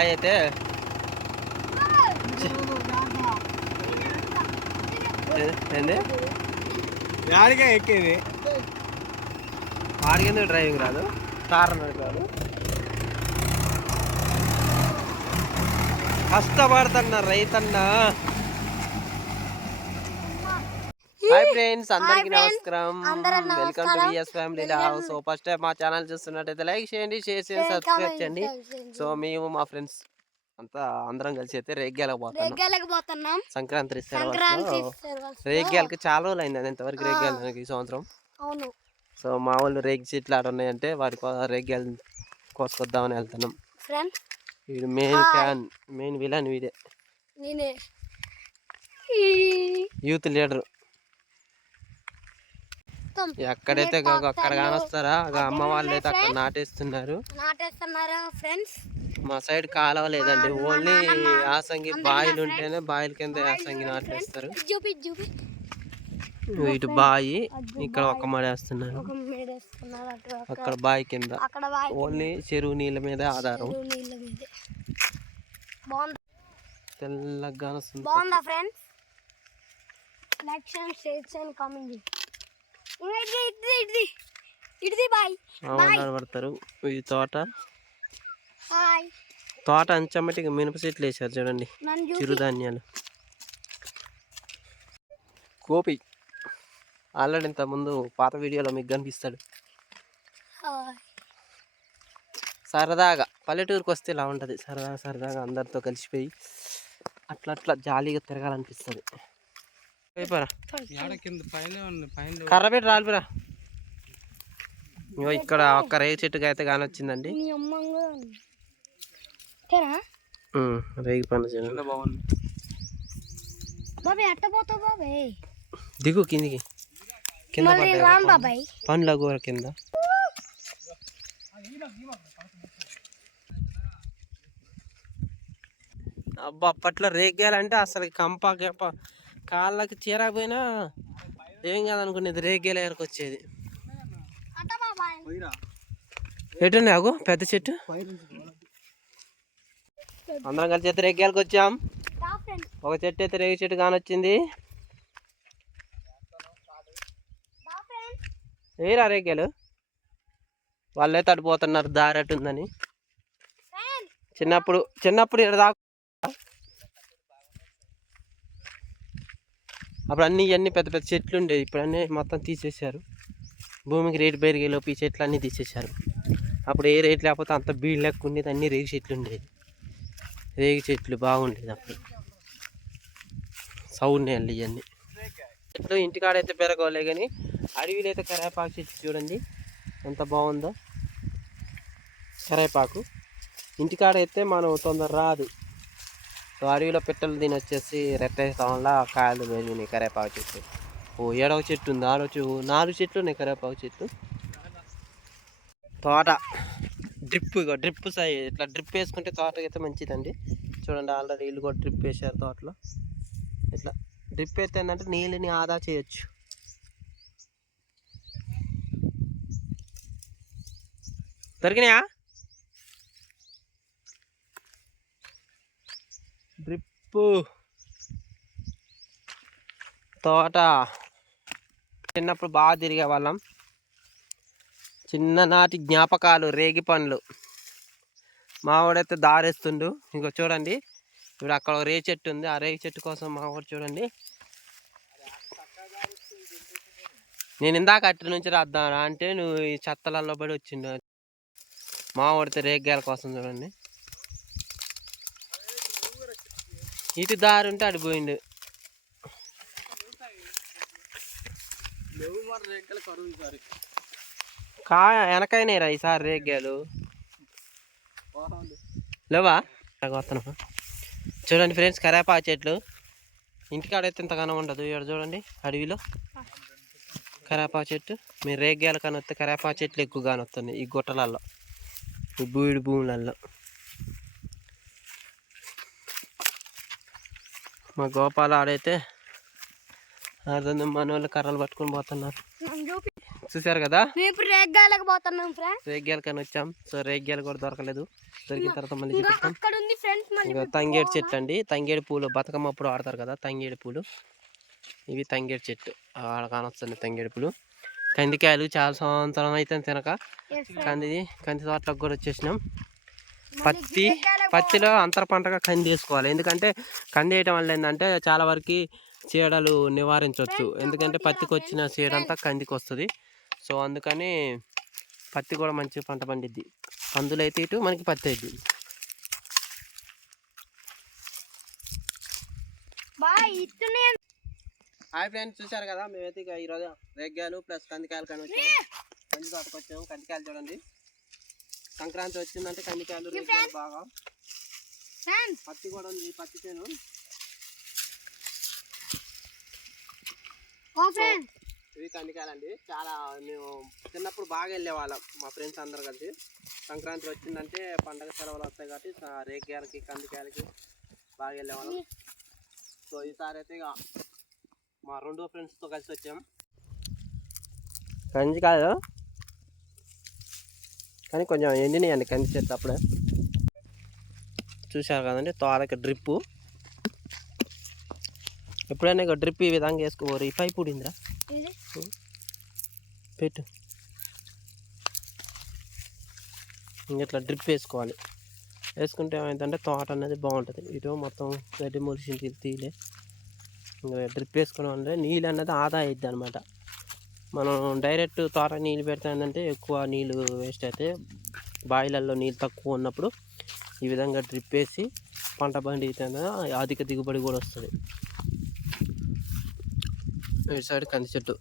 కాయ అయితే. ఏంది? యాడిగా ఎక్కేది. వాడికి ఎందుకు డ్రైవింగ్ రాదు? కార్ అన్నాడు కాదు కష్టపడుతున్న రైతన్న. హాయ్ ఫ్రెండ్స్ అందరికి నమస్కారం. Welcome to VS family so first time మా ఛానల్ చూస్తున్నట్టయితే లైక్ చేయండి షేర్ చేయండి సబ్స్క్రైబ్ చేయండి. సో మేము మా ఫ్రెండ్స్ అంతా అందరం కలిసి అయితే రేగ్యాలకు పోతాను రేగ్గాలకపోతున్నాం సంక్రాంతి. రేగ్యాలకి చాలా రోజులు అయింది అది ఇంతవరకు రేగ్యాలు ఈ సంవత్సరం. అవును. సో మా వాళ్ళు రేగి చెట్లు ఆడ ఉన్నాయంటే వాటి రేగ్యాలు కోసుకొద్దామని వెళ్తున్నాం. వీడు మెయిన్ క్యాన్ మెయిన్ విలన్ వీడే. నేనే. యూత్ లీడర్ ఎక్కడైతే అక్కడ కానొస్తారా? అమ్మ వాళ్ళు అయితే అక్కడ నాటేస్తున్నారు. నాటేస్తున్నారా ఫ్రెండ్స్? మా సైడ్ కాలువ లేదండి ఓన్లీ యాసంగి బాయిలు ఉంటేనే బాయిల కింద యాసంగి నాటేస్తారు. ఇటు బాయి ఇక్కడ ఒక మడేస్తున్నారు అక్కడ బాయి కింద. ఓన్లీ చెరువు నీళ్ళ మీద ఆధారం. తెల్లగా బాగుందా friends? Like share and comment ఇడ్ది bye. పడతారు ఈ తోట. తోట అంచమ్మటి మినప చెట్లు వేసారు చూడండి. చిరుధాన్యాలు. గోపి ఆల్రెడీ ఇంత ముందు పాత వీడియోలో మీకు కనిపిస్తాడు. సరదాగా పల్లెటూరుకి వస్తే ఇలా ఉంటుంది. సరదాగా సరదాగా అందరితో కలిసిపోయి అట్లా అట్లా జాలీగా తిరగాలనిపిస్తుంది. కర్ర పెట్టి రాలిపోరా ఇగో ఇక్కడ ఒక్క రేగి చెట్టుకి అయితే కానొచ్చిందండి నీ అమ్మంగా తేరా? ఉమ్, రేగి పండు దిగు కిందికి. కింద పండ్ల. కూర కింద. అబ్బా అప్పట్లో రేగ్గాలంటే అసలు కంప గంప కాళ్ళకి చీరకపోయినా ఏం కాదనుకునేది రేగ్గాల ఎరకు వచ్చేది. ఎటు నాకు పెద్ద చెట్టు? అందరం కలిసి అయితే రేగ్గాలకు వచ్చాం. ఒక చెట్టు అయితే రేగి చెట్టు కానొచ్చింది ఏరా రేగ్గాలు వాళ్ళే తడిపోతున్నారు దారి అటు ఉందని. ఫ్రెండ్ చిన్నప్పుడు చిన్నప్పుడు ఇక్కడ అప్పుడు అన్ని ఇవన్నీ పెద్ద పెద్ద చెట్లు ఉండేవి ఇప్పుడు అన్నీ మొత్తం తీసేశారు. భూమికి రేటు పెరిగేలోపు ఈ చెట్లు అన్నీ తీసేశారు. అప్పుడు ఏ రేట్ లేకపోతే అంత బీడ్ లెక్క ఉండేది. అన్ని రేగి చెట్లు ఉండేది. రేగి చెట్లు బాగుండేది అప్పుడు. సౌండ్ నేళ్ళు ఇవన్నీ. చెట్లు ఇంటికాడైతే పెరగలే కానీ అడవిలో అయితే కరేపాకు చెట్టు చూడండి. ఎంత బాగుందో. కరేపాకు. ఇంటికాడైతే మనం తొందర రాదు. సో అడవిలో పెట్టలు దీని వచ్చేసి రెట్టేస్తాం వల్ల కాయలు పెరిగినాయి కరేపాకు చెట్టు. ఓ ఏడవ చెట్టు ఉంది ఆరో చెట్టు నాలుగు చెట్లు ఉన్నాయి కరేపాకు చెట్టు. తోట డ్రిప్ డ్రిప్ సై ఇట్లా డ్రిప్ వేసుకుంటే తోటకి అయితే మంచిదండి. చూడండి ఆల్రెడీ వీళ్ళు కూడా డ్రిప్ వేసారు తోటలో. ఇట్లా డ్రిప్ అయితే ఏంటంటే నీళ్ళని ఆదా చేయొచ్చు. దొరికినాయా? డ్రిప్పు తోట. చిన్నప్పుడు బాగా తిరిగే వాళ్ళం. చిన్ననాటి జ్ఞాపకాలు రేగి పండ్లు. మావాడైతే దారేస్తుండు. ఇంకో చూడండి. ఇప్పుడు అక్కడ ఒక రేగి చెట్టు ఉంది. ఆ రేగి చెట్టు కోసం మావాడు చూడండి. నేను ఇందాక అట్టి నుంచి రాద్దాం అంటే నువ్వు ఈ చెత్తలలో పడి వచ్చిండు. మావాడితే రేగ్గాల కోసం చూడండి. ఇటు దారి ఉంటే అటు పోయిండు. లేవు మరి రేఖలు కరువు సారి కా వెనకైనాయిరా ఈసారి రేగ్గాలు లేవా? చూడండి ఫ్రెండ్స్ కరేపాకు చెట్లు. ఇంటికాడైతే ఇంతగానో ఉండదు. ఇక్కడ చూడండి అడవిలో. కరేపాకు చెట్టు. మీరు రేగ్గాల కానీ వస్తే కరేపాకు చెట్లు ఎక్కువగానే వస్తున్నాయి ఈ గుట్టలలో ఈ బూడి భూములలో మా గోపాల ఆడైతే అర్థం మన వాళ్ళు కర్రలు పట్టుకొని పోతున్నారు. చూసారు కదా? రేగ్గాలకు పోతున్నాం ఫ్రెండ్ రేగ్యాల కానీ వచ్చాం. సో రేగ్యాలు కూడా దొరకలేదు. దొరికిన తర్వాత మళ్ళీ చూపిస్తాం తంగేడు చెట్టు అండి. తంగేడు పూలు బతుకమ్మ అప్పుడు ఆడతారు కదా తంగేడు పూలు. ఇవి తంగేడు చెట్టు. ఆడ కానొస్తుంది తంగేడు పూలు. కందికాయలు చాలా సంవత్సరం అయితే తినక. కంది కంది తోటలకు కూడా వచ్చేసినాం. పత్తి పత్తిలో అంతర పంటగా కంది వేసుకోవాలి. ఎందుకంటే కంది వేయటం వల్ల ఏంటంటే చాలా వరకు చీడలు నివారించవచ్చు ఎందుకంటే పత్తికి వచ్చిన చీడ అంతా కందికి వస్తుంది సో అందుకని పత్తి కూడా మంచి పంట పండిద్ది. కందులు అయితే ఇటు మనకి పత్తి అయింది హాయ్ ఫ్రెండ్స్ చూశారు కదా? మేమైతే ఇక ఈరోజు రేగ్గాయలు ప్లస్ కందికాయలు కానీ వచ్చాము కంది తోటకు వచ్చాము కందికాయలు చూడండి. సంక్రాంతి వచ్చిందంటే కందికాయలు బాగా. పత్తి కూడా ఉంది ఈ పత్తి చేను ఇవి కందికాయలండి చాలా మేము చిన్నప్పుడు బాగా వెళ్ళేవాళ్ళం మా ఫ్రెండ్స్ అందరు కలిసి. సంక్రాంతి వచ్చిందంటే పండగ సెలవులు వస్తాయి కాబట్టి రేగ్గాయలకి కందికాయలకి బాగా వెళ్ళేవాళ్ళం. సో ఈసారి అయితే ఇక మా రెండో ఫ్రెండ్స్తో కలిసి వచ్చాం. కందికాయలు కానీ కొంచెం ఎండినాయండి కంది చెట్టు అప్పుడే. చూశారు కదండి తోటకి డ్రిప్పు. ఎప్పుడైనా ఇక డ్రిప్ ఈ విధంగా వేసుకోరు. ఈ పైపు ఉడిందిరా పెట్టు. ఇట్లా డ్రిప్ వేసుకోవాలి. వేసుకుంటే ఏమైందంటే తోట అనేది బాగుంటుంది. ఇటు మొత్తం గడ్డి మొలిసింది తీలే ఇంకా డ్రిప్ వేసుకోవడం అంటే నీళ్ళు అనేది ఆదా అవుద్ది అనమాట మనం డైరెక్ట్ తోట నీళ్ళు పెడతా ఏంటంటే ఎక్కువ నీళ్ళు వేస్ట్ అయితే బాయిలల్లో నీళ్ళు తక్కువ ఉన్నప్పుడు ఈ విధంగా డ్రిప్ వేసి పంట పండితే అధిక దిగుబడి కూడా వస్తుంది. ఇటు సైడ్ కంది చెట్టు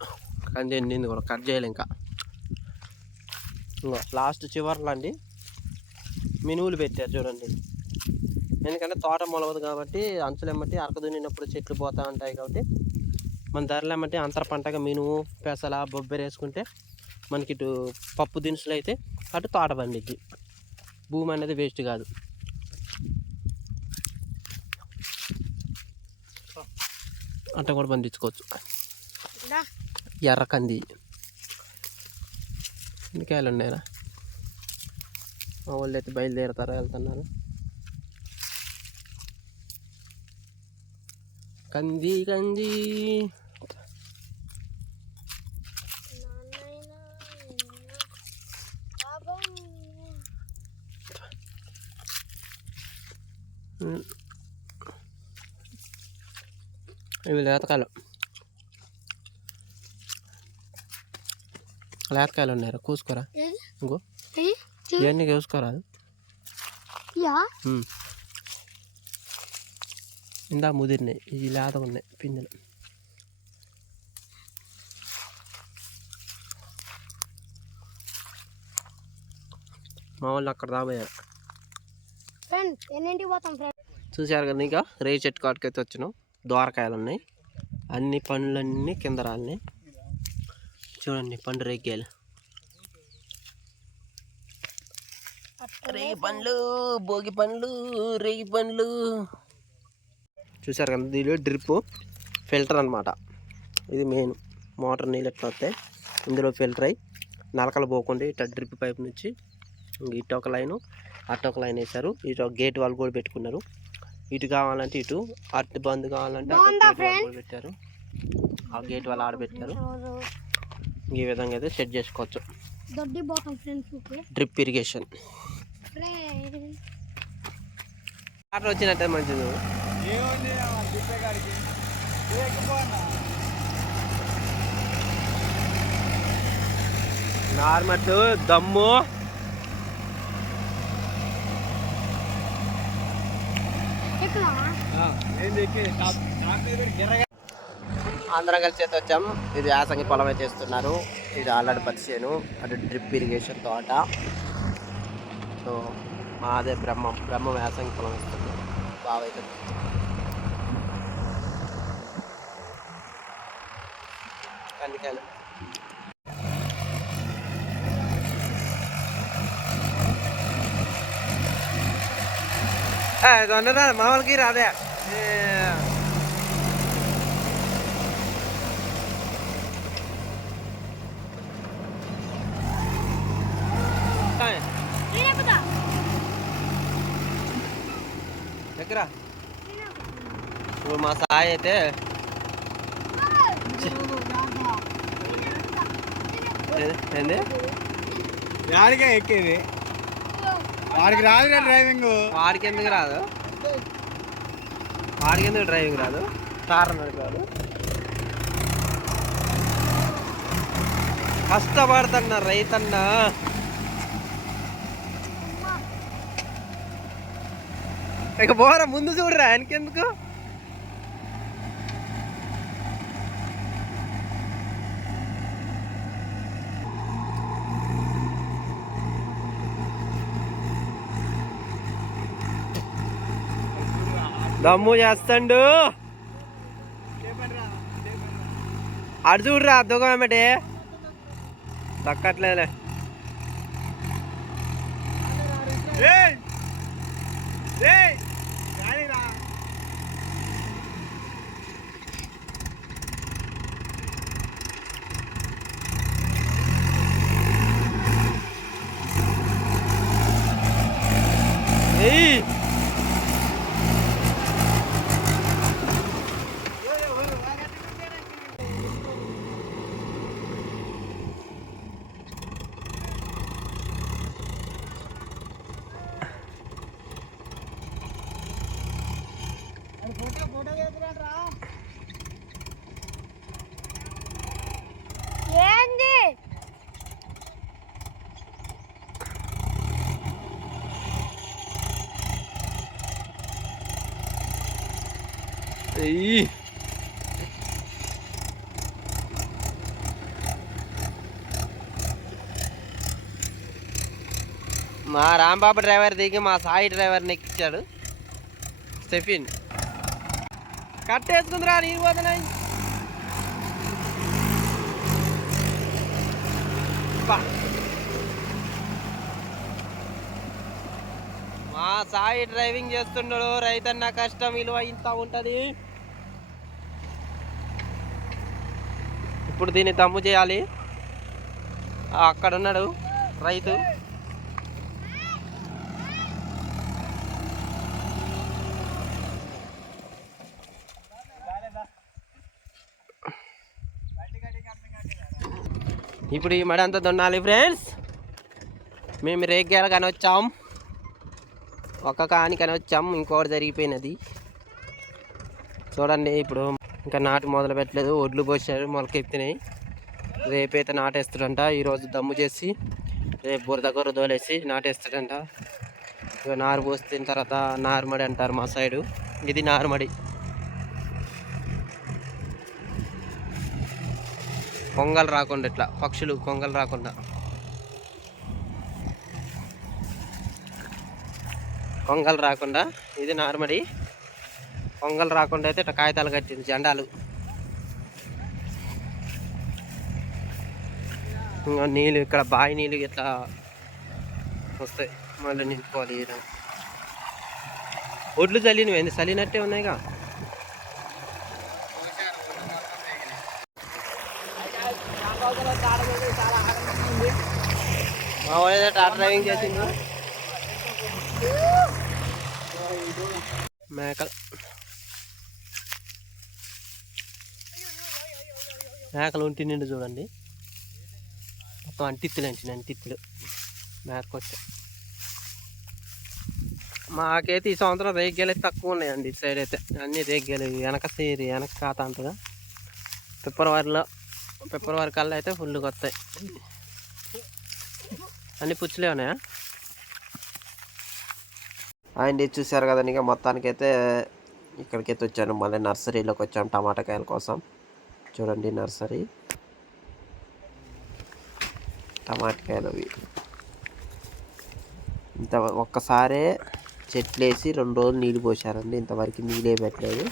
కంది ఎండింది కూడా కట్ చేయాలి ఇంకా. ఇంకా లాస్ట్ చివర్లో అండి మినువులు పెట్టారు చూడండి. ఎందుకంటే తోట మొలవదు కాబట్టి అంచులు ఎమ్మటి అరక దున్నినప్పుడు చెట్లు పోతూ ఉంటాయి కాబట్టి మన ధరలు ఎమ్మటి అంతర పంటగా మినుము పెసల బొబ్బరి వేసుకుంటే మనకి ఇటు పప్పు దినుసులు అయితే అటు తోట పండిద్ది. భూమి అనేది వేస్ట్ కాదు. అట్ట కూడా పండించుకోవచ్చు. ఎర్ర కంది. ఎన్ని కాయలు ఉన్నాయరా? మా వాళ్ళు అయితే బయలుదేరుతారా వెళ్తున్నారు? కంది కంది. ఇవి లేతకాయలు లేతకాయలు ఉన్నాయరా కూసుకోరా ఇంకో ఇవన్నీ కోసుకోరా. ఇందా ముదిరినాయి ఇవి లేతగా ఉన్నాయి పిందెలు మా వాళ్ళు అక్కడ దాబోయారు ఫ్రెండ్స్ ఎన్నింటికి పోతాం ఫ్రెండ్స్ చూసారు కదా ఇంకా రేయి చెట్టు కాటుకైతే వచ్చినాం దోరకాయలు ఉన్నాయి. అన్ని పండ్లన్నీ కింద రాలినాయి. చూడండి పండు రేగ్గాయలు రేగి పండ్లు భోగి పండ్లు రేగి పండ్లు. చూసారు కదా దీనిలో డ్రిప్ ఫిల్టర్ అనమాట ఇది మెయిన్. మోటార్ నీళ్ళు ఎట్లా వస్తాయి? ఇందులో ఫిల్టర్ అయ్యి నలకలు పోకుండా ఇట్లా డ్రిప్ పైప్ నుంచి ఇటు ఒక లైను అటు ఒక లైన్ వేశారు. ఇటు ఒక గేట్ వాళ్ళు కూడా పెట్టుకున్నారు. ఇటు కావాలంటే ఇటు అటు బంద్ కావాలంటే అటు పెట్టారు. ఆ గేట్ వాళ్ళు ఆడబెట్టారు ఈ విధంగా అయితే సెట్ చేసుకోవచ్చు. దొడ్డి పోతాం ఫ్రెండ్స్ డ్రిప్ ఇరిగేషన్. వాటర్ వచ్చినట్టే మంచిది. నార్మల్ దమ్ము. అందరం కలిసి అయితే వచ్చాం. ఇది యాసంగి పొలం అయితే చేస్తున్నారు. ఇది ఆల్రెడీ పత్తి చేను అటు డ్రిప్ ఇరిగేషన్ తోట. సో మాదే బ్రహ్మం. బ్రహ్మం యాసంగి పొలం ఇస్తుంది బాగా అయితే కందికాయలు. దొండరా మామూలుకి రాదే నేను ఎక్కుతా దగ్గర ఇప్పుడు మా సాయి అయితే ఏ- ఏంది యాడికే ఎక్కేది వాడికి రాదు డ్రైవింగ్. వాడికి ఎందుకు రాదు? వాడికి ఎందుకు డ్రైవింగ్ రాదు? కార్ రాదు కష్టపడుతున్నా రైతన్నా. ఇక పోరా ముందు చూడరా ఆయనకెందుకు దమ్ము చేస్తాడు. అడు చూడరా అద్దొక ఏమిటి దక్కట్లేదులే. ఏయ్ మా రాంబాబు డ్రైవర్ దిగి మా సాయి డ్రైవర్ని ఎక్కించాడు స్టెఫిన్. కట్టేసుకుందిరా నీరు పోతున్నాయి మా సాయి డ్రైవింగ్ చేస్తున్నాడు రైతన్న కష్టం విలువ ఇంత ఉంటుంది. ఇప్పుడు దీన్ని దమ్ము చేయాలి. అక్కడ ఉన్నాడు రైతు. ఇప్పుడు ఈ మడి అంతా దున్నాలి ఫ్రెండ్స్. మేము రేగ్గాల కానీ వచ్చాం ఒక కాని కానీ వచ్చాం ఇంకోటి జరిగిపోయినది. చూడండి ఇప్పుడు ఇంకా నాటు మొదలు పెట్టలేదు ఒడ్లు పోసారు మొలకెత్తినాయి రేపైతే నాటేస్తాడంట ఈరోజు దమ్ము చేసి రేపు బురద గొర్ర తోలేసి నాటేస్తాడంట. ఇక నారు పోసిన తర్వాత నారుమడి అంటారు మా సైడు. ఇది నారుమడి. కొంగలు రాకుండా ఇట్లా పక్షులు కొంగలు రాకుండా. కొంగలు రాకుండా ఇది నార్మడి. పొంగలు రాకుండా అయితే ఇట్లా కాగితాలు కట్టింది జెండాలు. ఇంకా నీళ్ళు ఇక్కడ బావి నీళ్ళు ఇట్లా వస్తాయి. మళ్ళీ నింపుకోవాలి ఒడ్లు చల్లినవి ఏంది? చల్లినట్టే ఉన్నాయిగా? మా వాళ్ళు టార్ డ్రైవింగ్ చేసింది మేకలు. మేకలు ఉంటి నిండు చూడండి. మొత్తం అంటిత్తులు అంచిన అంటిత్తులు. మేరకు మాకైతే ఈ సంవత్సరం రేగ్గాలు అయితే తక్కువ ఉన్నాయండి ఇటు సైడ్ అయితే. అన్ని రేగ్గాలు వెనక సైడ్ వెనక ఖాతా అంతగా. ఫిబ్రవరిలో ఫిబ్రవరి కల్లా అయితే ఫుల్గా వస్తాయి. అన్ని పుచ్చులే ఉన్నాయా? అండ్ చూసారు కదండి ఇక మొత్తానికైతే ఇక్కడికైతే వచ్చాను. మళ్ళీ నర్సరీలోకి వచ్చాము టమాటా కాయల కోసం. చూడండి నర్సరీ. టమాటా కాయలు అవి. ఇంత ఒక్కసారే చెట్లు వేసి రెండు రోజులు నీళ్ళు పోసారండి. ఇంతవరకు నీళ్ళే పెట్టలేదు.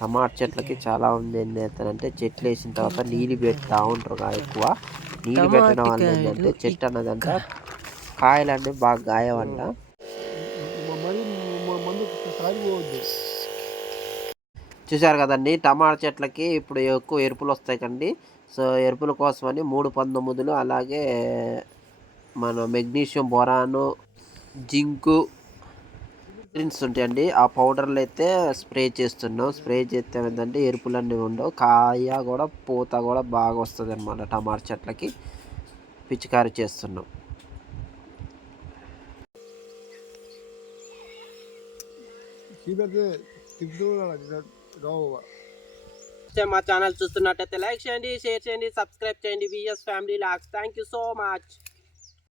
టమాటా చెట్లకి చాలా ఉంది ఏంటి అంటే చెట్లు వేసిన తర్వాత నీళ్ళు పెడతా ఉంటారు కదా ఎక్కువ. నీళ్ళు పెట్టడం వల్ల ఏంటంటే చెట్టు అన్నదంట కాయలు అంటే బాగా గాయవంట. చూశారు కదండి టమాటా చెట్లకి ఇప్పుడు ఎక్కువ ఎరుపులు వస్తాయి కండి. సో ఎరుపుల కోసమని మూడు పంతొమ్మిదిలు అలాగే మన మెగ్నీషియం బొరాను జింకు డ్రింక్స్ ఉంటాయండి. ఆ పౌడర్లు అయితే స్ప్రే చేస్తున్నాం. స్ప్రే చేస్తే ఏంటంటే ఎరుపులన్నీ ఉండవు. కాయ కూడా పూత కూడా బాగా వస్తుంది అనమాట టమాటా చెట్లకి. పిచికారి చేస్తున్నాం. మా ఛానల్ చూస్తున్నట్టయితే లైక్ చేయండి షేర్ చేయండి సబ్స్క్రైబ్ చేయండి. విఎస్ ఫ్యామిలీ లాక్స్ థ్యాంక్ యూ సో మచ్